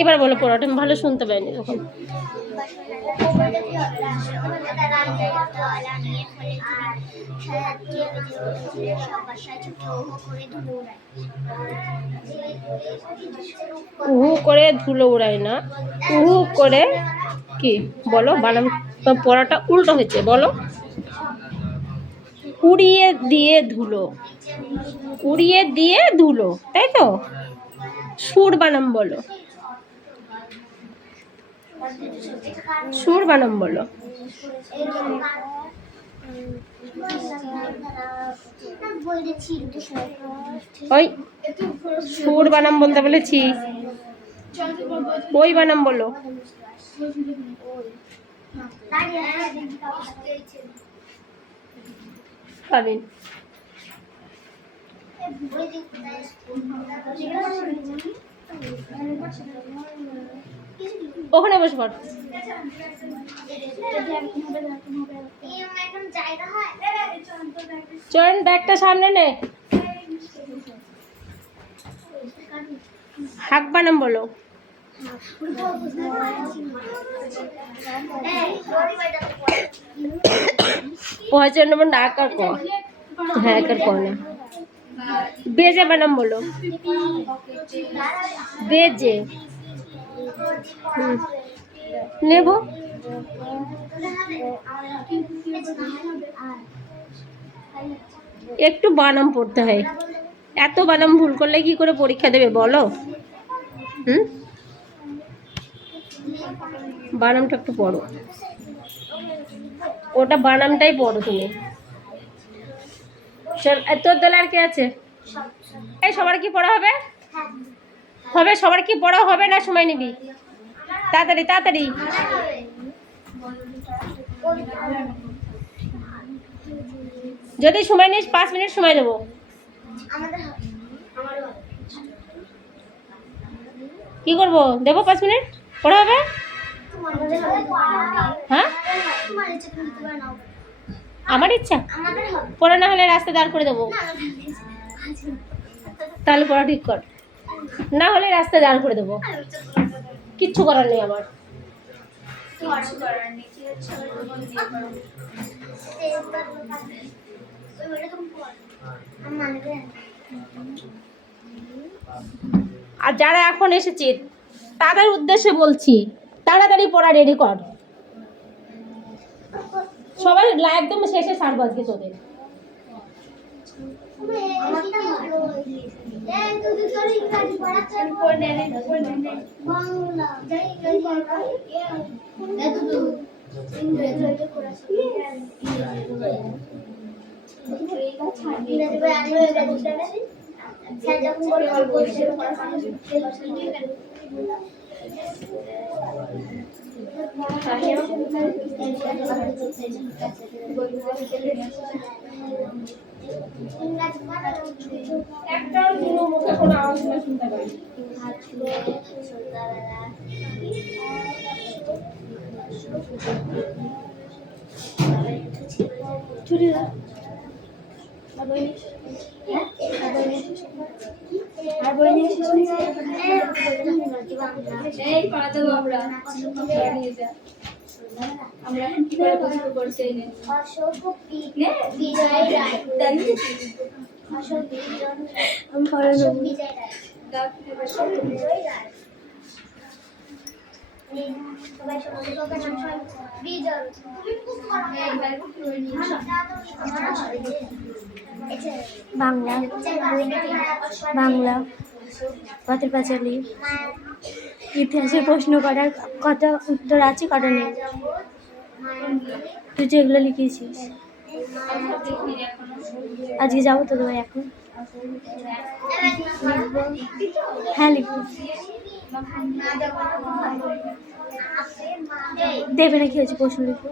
এবার বলো পড়াটা আমি ভালো শুনতে পাইনি তখন। উহু করে ধুলো উড়ায় না, উহু করে কি বলো, বানাম পড়াটা উল্টো হয়েছে, বলো। উড়িয়ে দিয়ে ধুলো, উড়িয়ে দিয়ে ধুলো, তাই তো? সুর বানাম বলো, সুর বানাম বলো। ওই সুর বানাম বলতে বলেছি, ওই বানাম বলো। পাবেন ওখানে বসে পড়। চয়ন ব্যাগটা সামনে নে। হাক বানাম বলো। পয়সা নেব না আকার ক, হ্যাঁ আকার ক না। বেজে বানাম বলো, বেজে নেব। একটু বানাম পড়তে হয়, এত বানাম ভুল করলে কি করে পরীক্ষা দেবে বলো? বানামটা একটু পড়ো, ওটা বানামটাই পড়ো তুমি। তোর দলে আর কে আছে? এই সবার কি পড়া হবে? হবে, সবার কি পড়া হবে না সময় নিবি? তাড়াতাড়ি তাড়াতাড়ি। যদি সময় নিস 5 মিনিট সময় দেবো। কি করবো, দেবো 5 মিনিট পড়া হবে। হ্যাঁ আমার ইচ্ছা, পড়া না হলে রাস্তা দাঁড় করে দেবো। তাহলে পড়া ঠিক কর, না হলে রাস্তা দাঁড় করে দেবো, কিচ্ছু করার নেই আমার। আর যারা এখন এসেছে তাদের উদ্দেশ্যে বলছি, তাড়াতাড়ি পড়া রেডি কর। সবাই একদম শেষে ছাড়বো আজকে তোদের। একটাও মুখে কোনো আওয়াজ শুনতে পাই। এই পাতা আমরা আমরা কি করে প্রশ্ন করতে নেই। অশোক বিজয় রায়, অশোক বিজয় রায়, অশোক বিজয় রায়। সবাই সবার নাম সবাই বিজয়। বাংলা বাংলা পথের পাঁচালী। ইতিহাসের প্রশ্ন করার কত উত্তর আছে, কটা নেই? তুই যেগুলো লিখেছিস আজকে যাবো তো তোমায় এখন। হ্যাঁ লিখবো। দেবে না, কি হয়েছে প্রশ্ন লিখবো।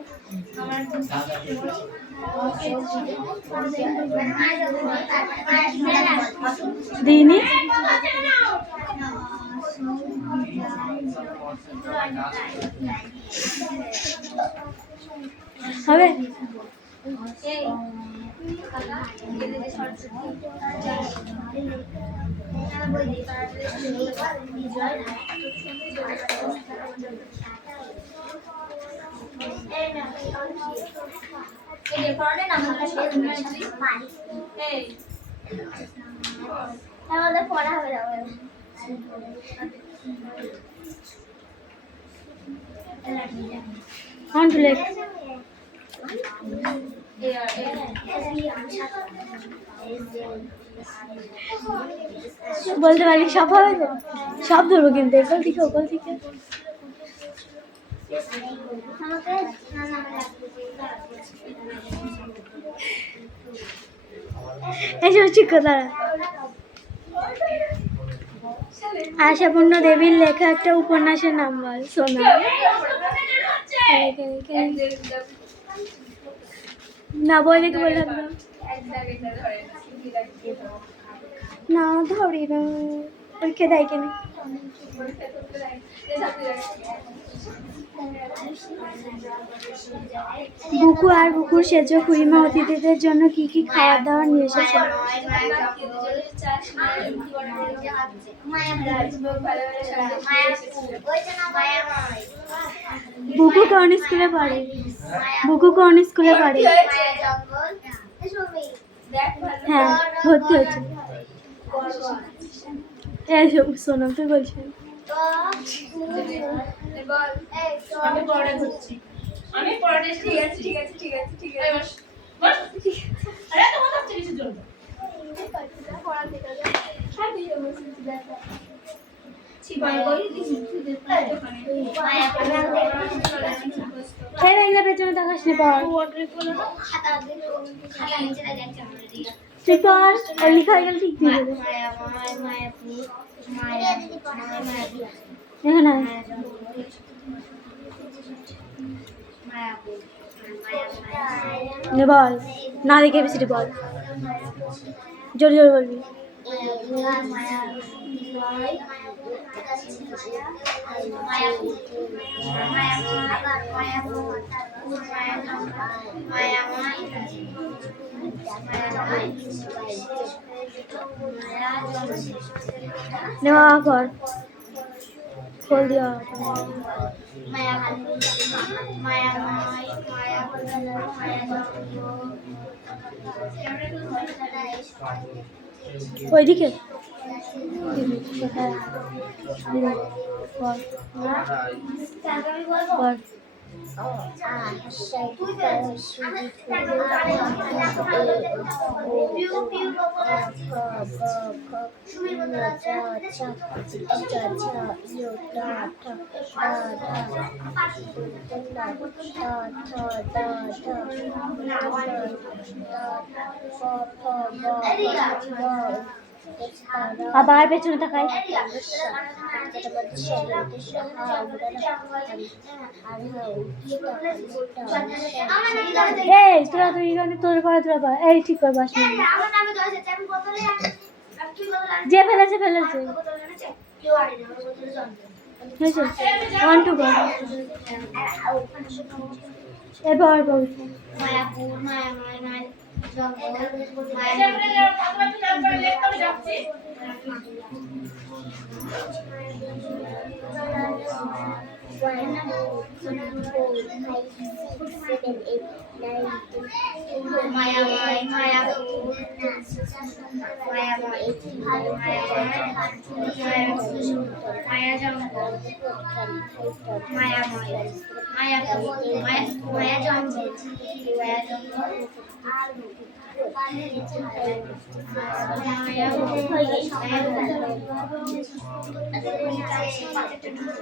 দিইনি হবে আমাদের পড়া হবে না কাউন্ট লেখ বলতে পারি সব হবে তো সব ধরবো কিন্তু একাল থেকে ওকাল থেকে এইসব ঠিক কথা আশাপূর্ণ দেবীর লেখা একটা উপন্যাসের নাম বল সোনা না বলে কি বললাম না ধরি না পরীক্ষা দেয় কেন বুকু আর বুকুর সেজ খুড়িমা অতিথিদের জন্য কি কি খাবার দাবার নিয়ে এসেছে বুকু কোন স্কুলে পড়ে বুকু কোন স্কুলে পড়ে হ্যাঁ ভর্তি হচ্ছে এইসব শোনো তুই বলছিস আমি পড়াটা ঠিক আছে ঠিক আছে ঠিক আছে ঠিক আছে বস আরে তো কথা হচ্ছে কিছু জন্য পেছনে তাকাস না পর তুই পর ওই লিখা হয়ে গেলে ঠিক দিয়ে দেবে এখানে নে বল না দেখে বেশি বল জোরে জোরে বলবি নেওয়া কর খোল দিয়া ওইদিকে আবার পেছনে তাকাই এই তোরা তুই তোর পরে তোরা পর এই ঠিক কর বাস যে ফেলেছে ফেলেছে হয়েছে 1 2 কর এবার বল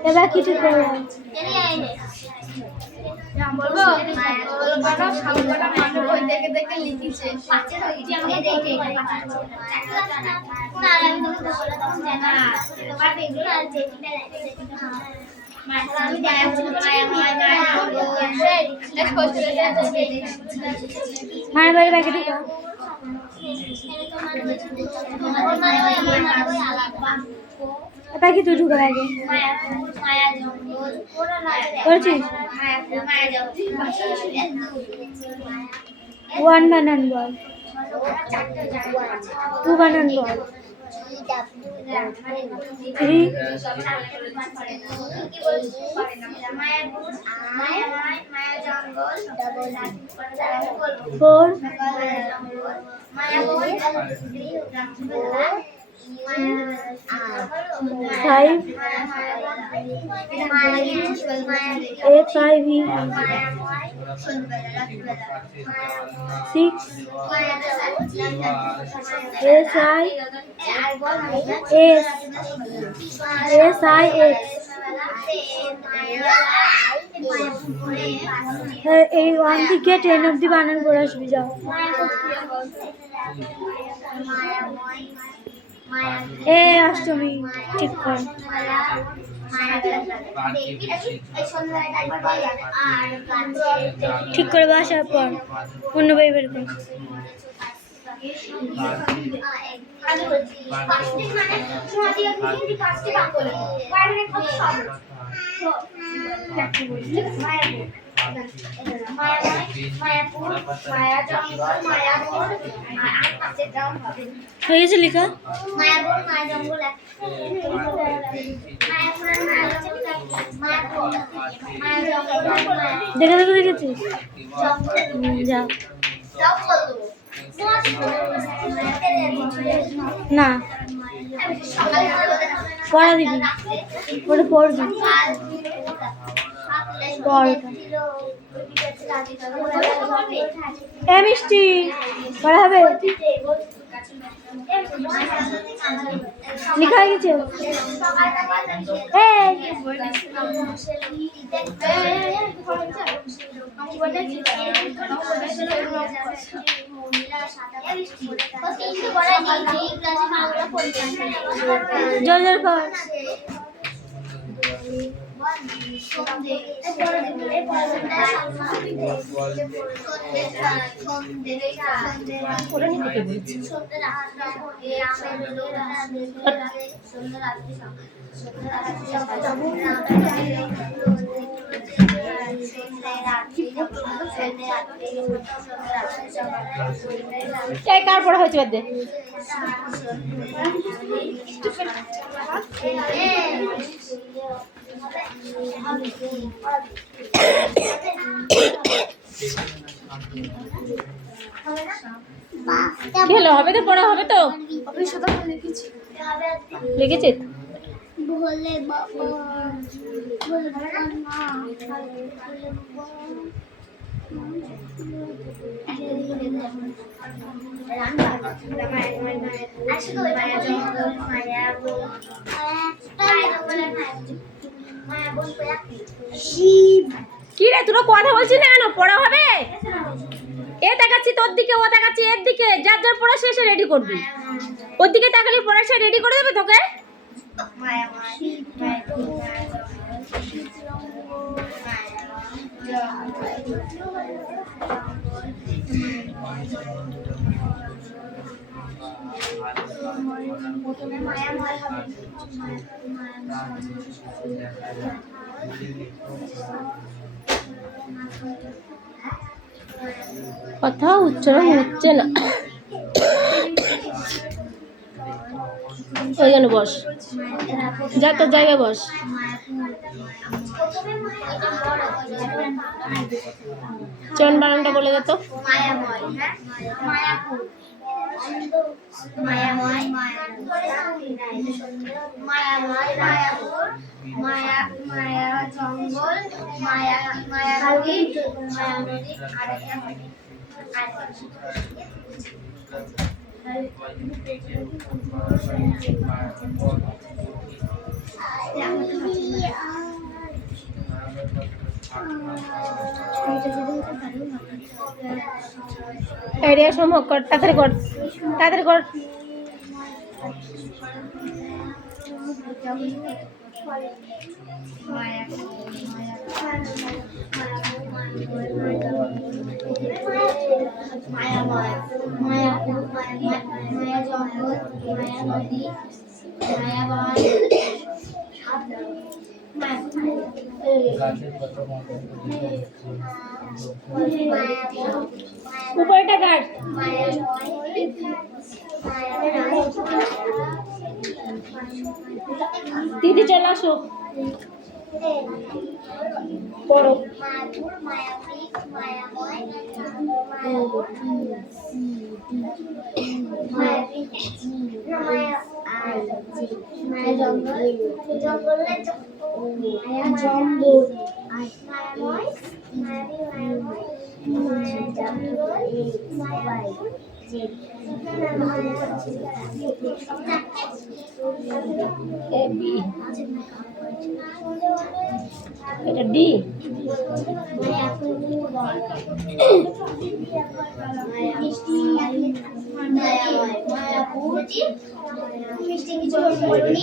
এবার কি ঠিক করবো মায়ের বাড়ি ব্যাগে ঢুকো এটা কি তুই ঢুকার আগে মায়াপুর মায়া জঙ্গল করছিস? মায়াপুর মায়া জঙ্গল 1 বানান বল, 2 বানান বল, 3, মায়াপুর মায়া মায়া জঙ্গল 4, মায়াপুর 5, A5E, 6, SI, SIX। এই 1 থেকে 10 অব্দি বানান করে আসবি, যাও। এ অষ্টমী ঠিক কর। ঠিক করে বাসার পর অন্য বই বের কর। মায়াপুর মায়া জঙ্গল মায়াপুর হয়ে গেছে লেখা? মায়াপুর মায়া জঙ্গল মায়াপুর মায়াপুর মায়া জঙ্গল দেখে দেখে দেখেছিস? যা না পড়া দিবি, ওটা পড়বি পড়। এ মিষ্টি পড়া হবে, লেখা হয়ে গেছে। জল জল কর। কার পড়া হয়েছে বাদ দে। কি হলো, হবে তো, পড়া হবে তো। লিখেছিস? ভোলে বাবা ভোলে বাবা কি রে তোরা কথা বলছিস না কেন? পড়া হবে। এ তাকাচ্ছি তোর দিকে, ও তাকাচ্ছি এর দিকে, যার যার পড়া শেষে রেডি করবি। ওর দিকে তাকালে পড়া শেষে রেডি করে দেবে তোকে। কথা উচ্চারণ হচ্ছে না, ওই জন্য বস, যা তোর জায়গায় বস। চন বানানটা বলে দে তো। মায়াময় মায়াপুর মায়াময় মায়াময় মায়াপুর মায়া মায়া জঙ্গল মায়া মায়া নদী মায়া নদী এরিয়া সম্ভব কর, তাড়াতাড়ি কর, তাড়াতাড়ি কর। মায়াময় মায়াপুর মায়া জঙ্গল মায়া নদী মায়াময় উপরেটা কাট। দিদি চলে আসো, পড়ো। এ বি, এটা ডি। মিষ্টি কিছু বলনি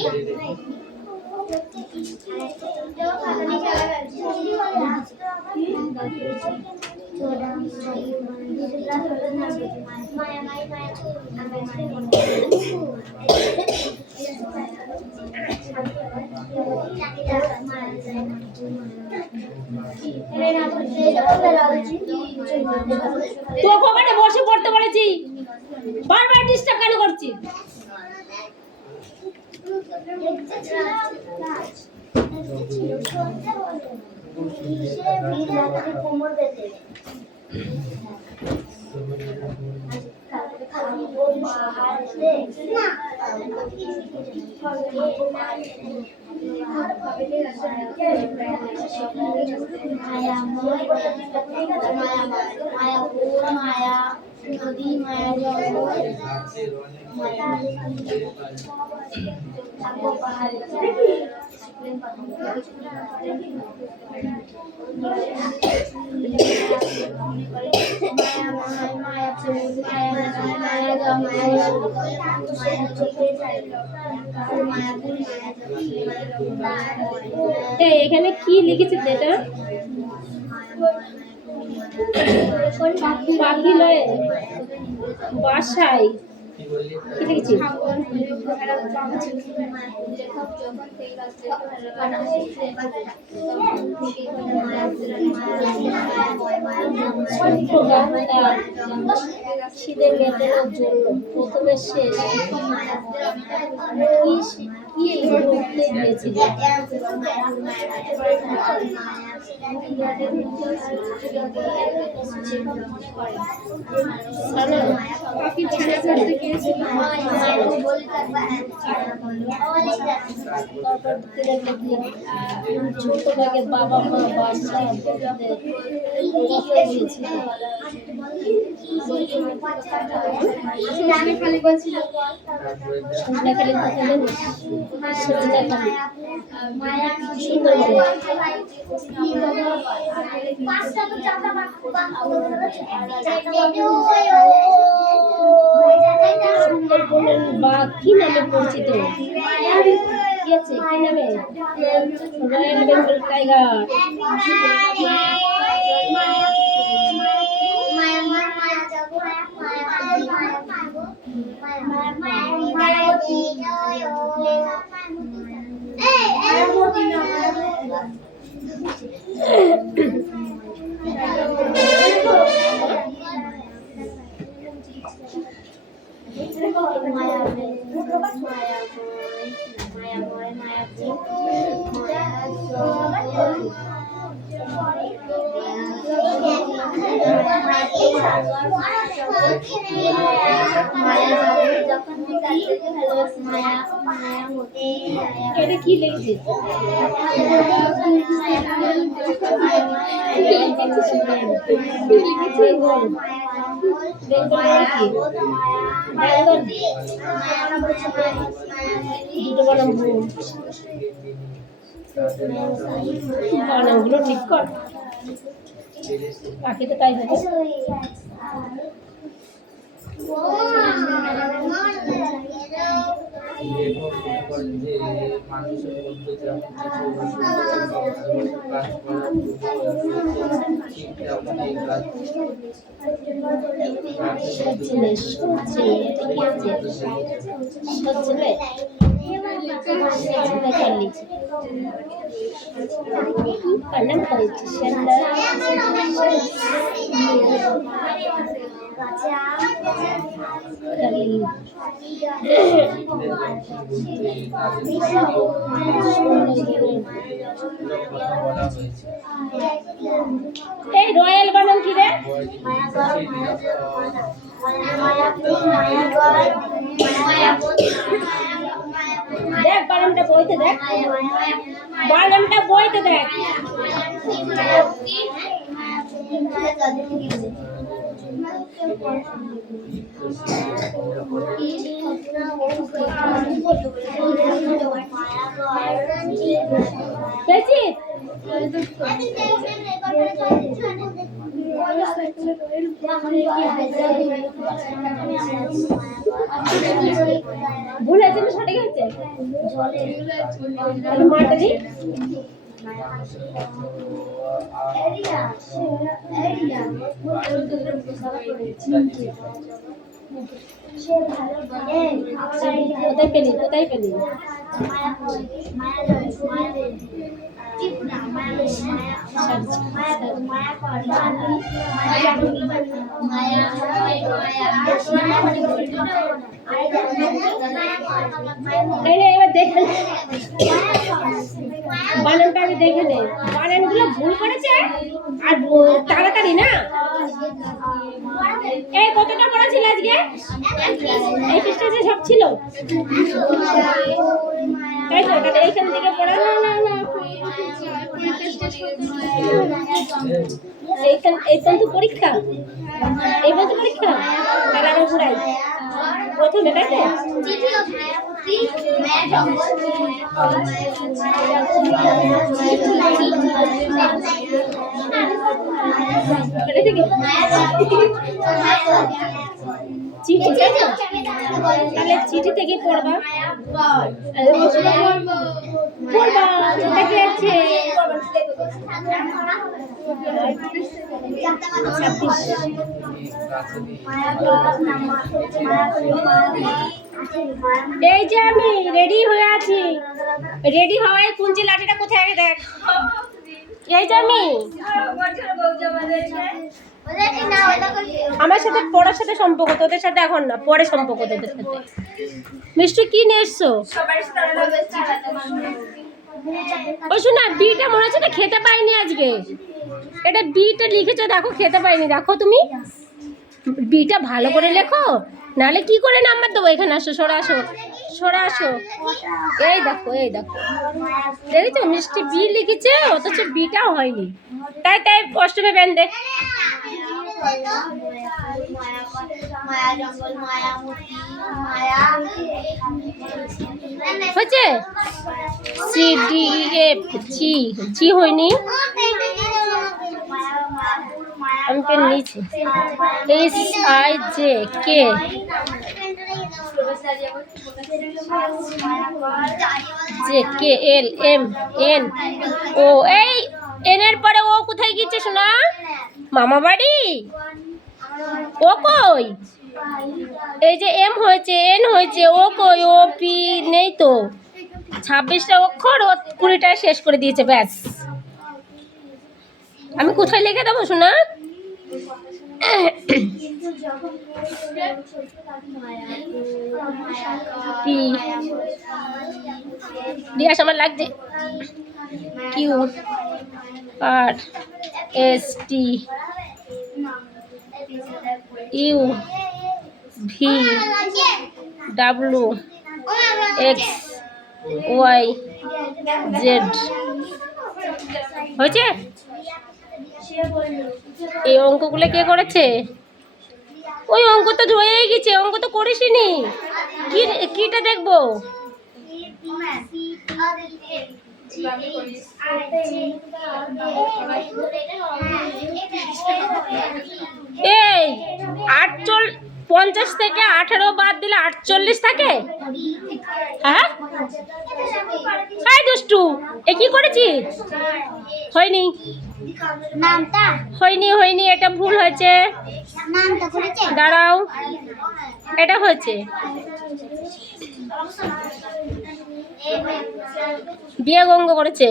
তোকে ওখানে বসে পড়তে বলেছি, বারবার ডিস্টার্ব কেন করছিস? কোমর বেঁধে মায়া নদী মায়া মায়া পাহাড় এখানে কি লিখেছিস এটা? পাখি লয়ে বাসায় কি লিখেছিস? শীতের মেয়েদের জন্য প্রথমে শেষ কি করতে গিয়েছিল? পাখি ছেড়ে ফেলতে গিয়েছিল। ছোটটাকে বাবা মা বাসায় গিয়েছিল। খালি বলছিল সন্ধ্যাকালে সন্ধ্যাকালে সুন্দরবনের বাঘ কি নামে পরিচিত? কি আছে, কি নামে? Royal Bengal tiger. এটা কি লিখেছিস? বানানগুলো ঠিক কর, পাখিতে তাই হবে। লেখক মনে করেন যে মানুষের মধ্যে যেমন কিছু কাজ করার ঠিক তেমন এই কাজ কথা বলা হয়েছে। এই রয়্যাল বানান কি রে? দেখ বানানটা বইতে দেখ, বানানটা বইতে দেখ। পেয়েছি? ভুল হয়েছে না সঠিক হয়েছে? তাহলে মাটা দিই। কোথায় পেলি, কোথায় পেলি? এবার দেখে বানানটা আমি দেখে নে, বানানগুলো ভুল করেছে আর তাড়াতাড়ি না। এই কতটা পড়া ছিল আজকে? এই পৃষ্ঠাতে সব ছিল তাই তো? তাহলে এইখান থেকে পড়া এইখান তো পরীক্ষা, এইবার তো পরীক্ষা। তাহলে আরো ঘুরাই প্রথমে, তাই তো? চিঠি, তাই তো? তাহলে চিঠি থেকে পড়বা, পড়বা যেটা কি আছে। এই যে আমি রেডি হয়ে আছি, রেডি হওয়ায় কুঞ্চি লাঠিটা কোথায় আগে দেখ। এই যে আমি, আমার সাথে পড়ার সাথে সম্পর্ক, তোদের সাথে এখন না, পরে সম্পর্ক তোদের সাথে। মিষ্টি কি নিয়ে এসছো? ওই শোনা, বিটা মনে হচ্ছে না খেতে পাইনি আজকে। এটা বিটা লিখেছো, দেখো খেতে পাইনি। দেখো তুমি বিটা ভালো করে লেখো, নাহলে কি করে নাম্বার দেবো? এখানে আসো, সরে আসো, সরে আসো। এই দেখো, এই দেখো, দেখেছো মিষ্টি বি লিখেছে, অথচ বিটাও হয়নি। তাই তাই অষ্টমে ব্যান দে। হয়েছে? C D F G, G হয়নি। আমি পেন নিয়েছি। S I J K, J K L M N O. এই এন এর পরে ও কোথায় গিয়েছে শোনা? মামা বাড়ি। ও কই? এই যে এম হয়েছে, এন হয়েছে, ও কই? ও পি নেই তো। 26টা অক্ষর ও 20টায় শেষ করে দিয়েছে, ব্যাস। আমি কোথায় লিখে দেবো শোনা? পি দিয়াস আমার লাগছে। Q R S T U V W X Y Z. হয়েছে? এই অঙ্কগুলো কে করেছে? ওই অঙ্ক তো রয়েই গেছে, অঙ্ক তো করিসনি। কিটা দেখবো? এই 50 থেকে 18 বাদ দিলে 48 থাকে। হ্যাঁ এই দুষ্টু, এ কি করেছিস? হয়নি নামটা হয়নি, এটা ভুল হয়েছে। নামটা করেছে দাঁড়াও, এটা হয়েছে। বিয়ে গঙ্গ করেছে।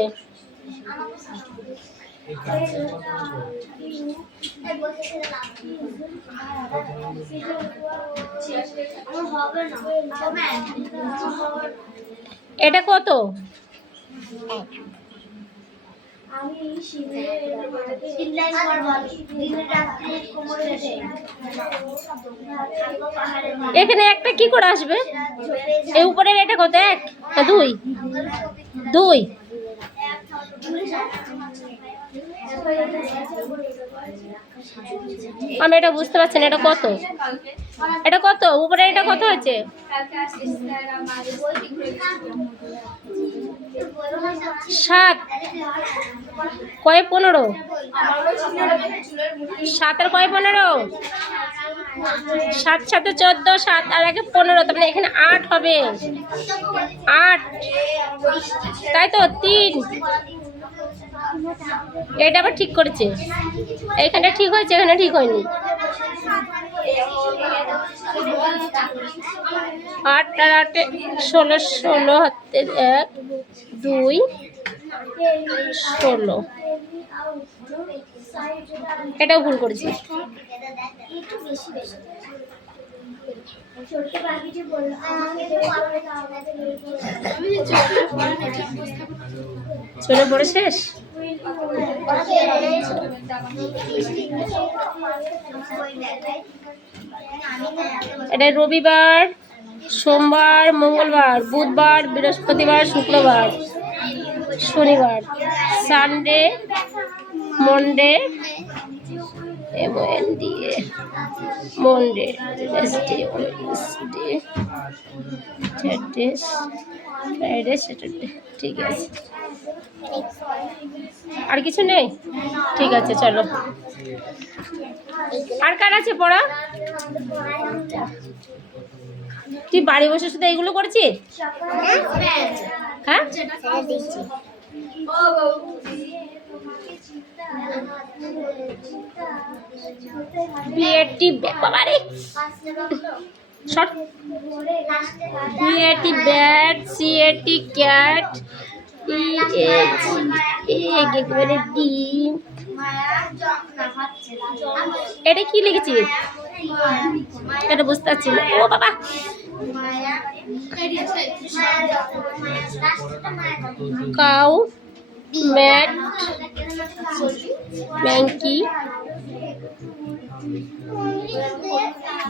এটা কত? এখানে একটা কি করে আসবে? এই উপরের এটা কত? 1 না 2? 2। আমি এটা বুঝতে পারছি না, এটা কত? এটা কত? উপরে এটা কত হয়েছে? 7 কয় 15? 7 আর কয় 15? 7 7 14, 7 আর 1 15, তার মানে এখানে 8 হবে। 8, তাই তো? 3। এটা আবার ঠিক করেছে, এখানে ঠিক হয়েছে, এখানে ঠিক হয়নি। 8 আর 8 16, 16 হাতে 1 2 16। এটাও ভুল করেছি। চলে পড়ে শেষ। এটা রবিবার, সোমবার, মঙ্গলবার, বুধবার, বৃহস্পতিবার, শুক্রবার, শনিবার, Sunday, Monday, Monday, Tuesday, Wednesday, Thursday, Friday, Saturday. ঠিক আছে, আর কিছু নেই? ঠিক আছে, চলো। আর কার আছে পড়া? তুই বাড়ি বসে শুধু এইগুলো করেছিস? হ্যাঁ, বিএটি বাবারে short, BAT bat, CAT cat, একেবারে ডিম। এটা কি লিখেছিস? এটা বুঝতে পারছি না। ও বাবা, কাউ, ম্যাট, ম্যাঙ্কি,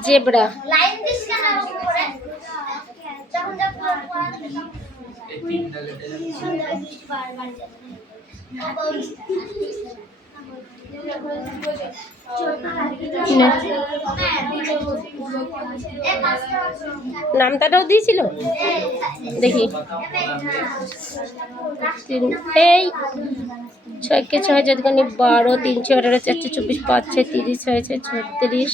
জেব্রা। নামটাও দিয়েছিল, দেখি। এই 6 কে 6 যতখানি 12, 3 6 18, 4 24, 5 6 30, 6 6 36,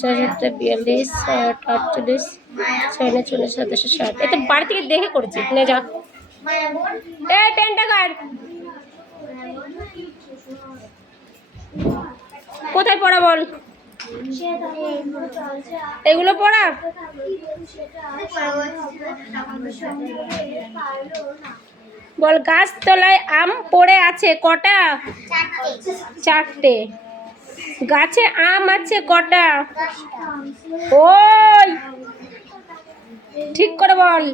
6 7 42, 6 48, 6 9 14 27 60। এটা বাড়ি থেকে দেখে করেছি। নে যা, এই পেনটা কার? কোথায় পড়া বল? এগুলো পড়া? বল, গাছ তলায় আম পড়ে আছে কটা? 4টে। গাছে আম আছে কটা? ওই ঠিক করে বল।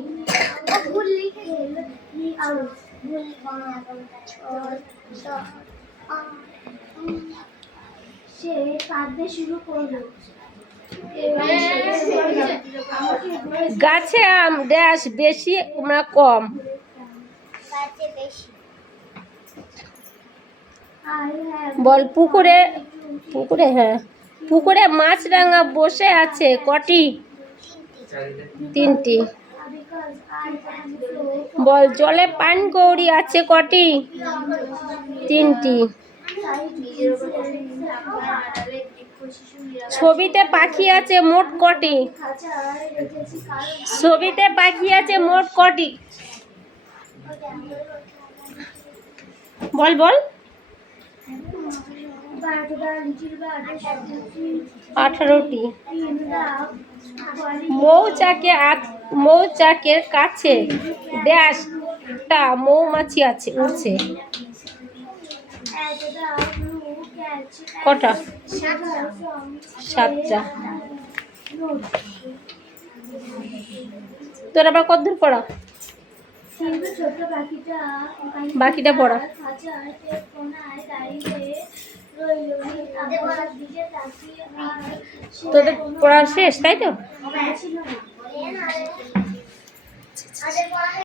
গাছে আম ড্যাশ বেশি না কম? বল, পুকুরে, পুকুরে, হ্যাঁ, পুকুরে মাছরাঙা বসে আছে কটি? 3টি। বল, জলে পানকৌড়ি আছে কটি? 3টি। ছবিতে পাখি আছে মোট কটি? ছবিতে পাখি আছে মোট কটি? বল বল। 18টি। মৌচাকের কাছে ড্যাশটা মৌমাছি আছে উড়ছে? কটা? 7টা। তোর আবার কতদূর পড়া? বাকিটা পড়া। তোদের পড়া শেষ তাই তো?